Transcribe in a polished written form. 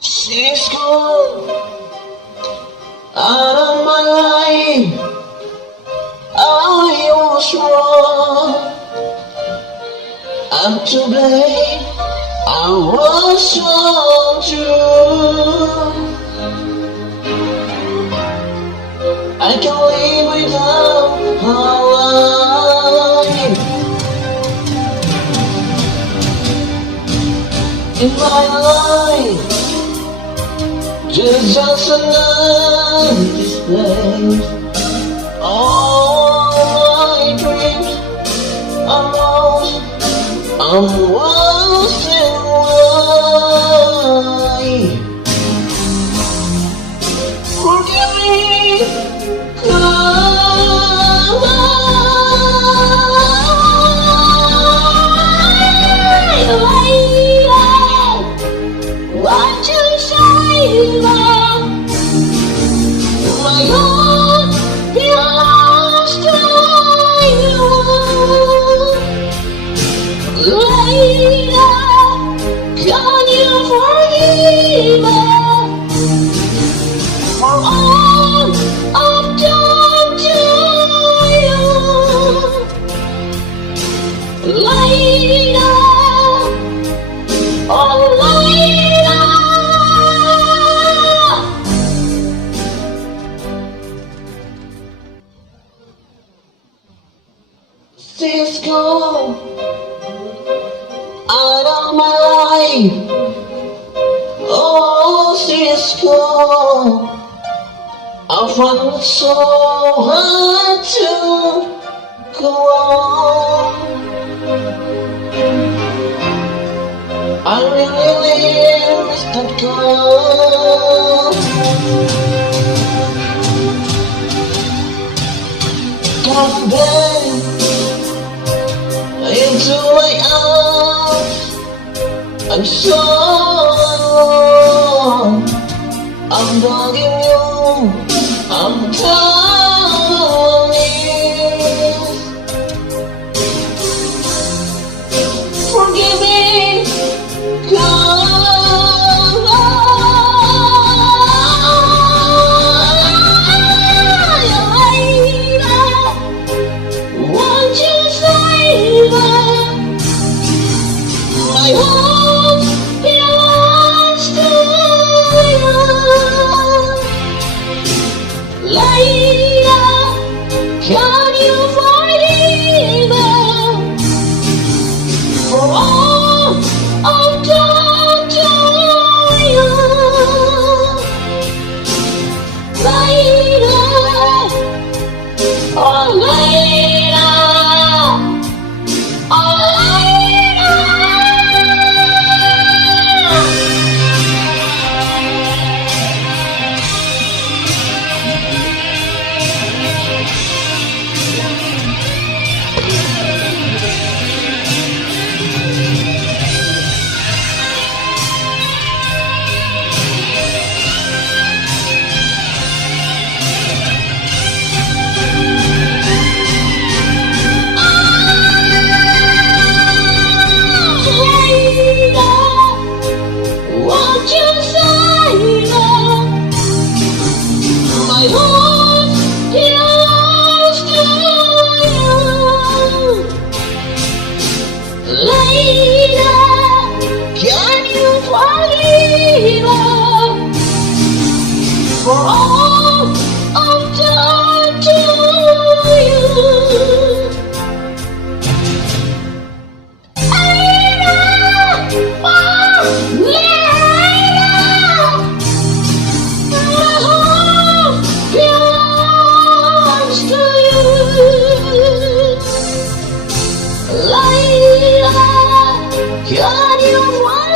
She's gone out of my life. I was wrong. I'm to blame. I was so true. I can't live without her life in my life. Just another display. All my dreams are lost. I'm lost in why. Forgive me, 'cause what you say about my heart belongs to you. Later, can you forgive me for all I've done to you? Later, oh later. She's gone out of my life. Oh, she's gone. I found it so hard to go on. I really miss that girl. Come back into my arms. I'm so alone. I'm begging you. I'm telling you. Forgive me, 'cause what you say about my heart belongs to you. Later, can you forgive me for all I've done to you? Later, oh later, oh later. Layla, can you find